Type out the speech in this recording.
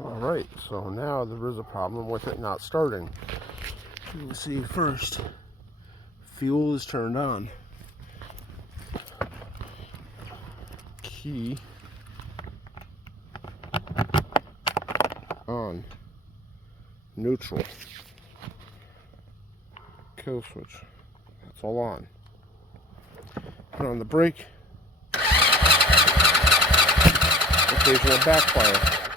Alright, so now there is a problem with it not starting. You can see first, fuel is turned on. Key on. Neutral. Kill switch. That's all on. Put on the brake. Occasional backfire.